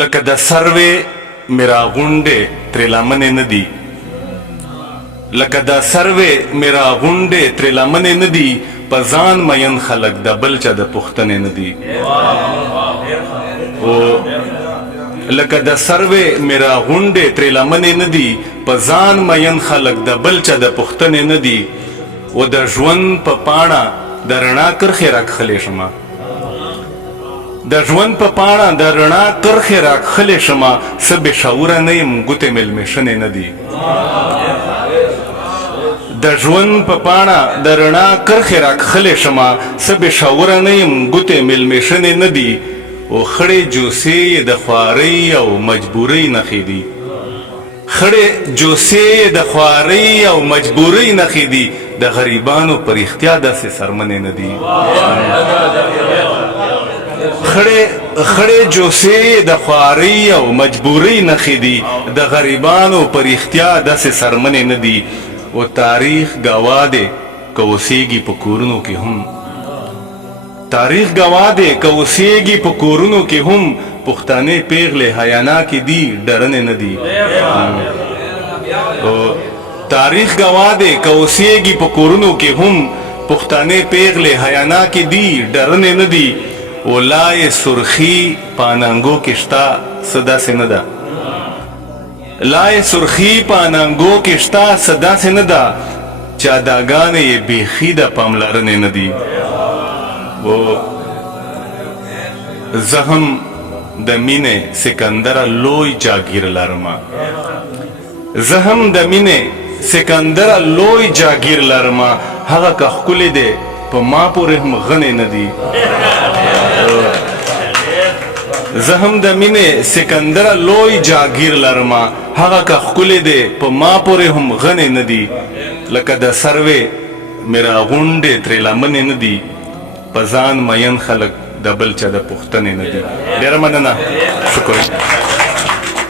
لکه د سروې میرا غونډې ترې لمنې نه دي لکه د سروې میرا غونډې ترې لمنې نه دي په ځان مین خلک د بل چا د پوښتنې نه دي لکه د سروې میرا غونډې ترې لمنې نه دي په ځان مین خلک د بل چا د پوښتنې نه دي و د ژوند په پاڼه د رڼا کرښې راکښلې شمه د ژوند په پاڼه د رڼا کرښې راکښلې شمه څه بې شعوره نه یم ګوتې مې لمېشنې نه دي د ژوند په پاڼه د رڼا کرښې راکښلې شمه څه بې شعوره نه یم ګوتې مې لمېشنې نه دي او خړې جوسې یې د خوارۍ او مجبورۍ نښې دي خړې جوسې یې د خوارۍ او مجبورۍ نښې دي د غریبانو په رښتیا داسې څرمنې نه دي خړې جوسې د خوارۍ او مجبورۍ نښې دي د غریبانو په رښتیا داسې څرمنې نه دي او تاریخ ګواه دی که اوسېږي په کورونو کې هم تاریخ ګواه دی که اوسېږي په کورونو کې هم پښتانه پیغلې حیاناکې دي ډرنې نه دي تاریخ ګواه دی که اوسېږي په کورونو کې هم پښتانه پیغلې حیاناکې دي ډرنې نه دي و لای سرخی پانانګو کې شته څه داسې نه ده لای سرخی پانانګو کې شته څه داسې نه ده چې اداګانې یې بیخي د پاملرنې نه دي زه هم د مینې سکندره لوی جاګیر لرمه زه هم د مینې سکندره لوی جاګیر لرمه هغه که ښکلې دی په ما پورې هم غنې نه دي زه هم د مینې سکندره لوی جاګیر لرمه هغه که ښکلې دی په ما پورې هم غنې نه دي لکه د سروې میرا غونډې ترې لمنې نه دي په ځان مین خلک د بل چا د پوښتنې نه دي ډېره مننه شکر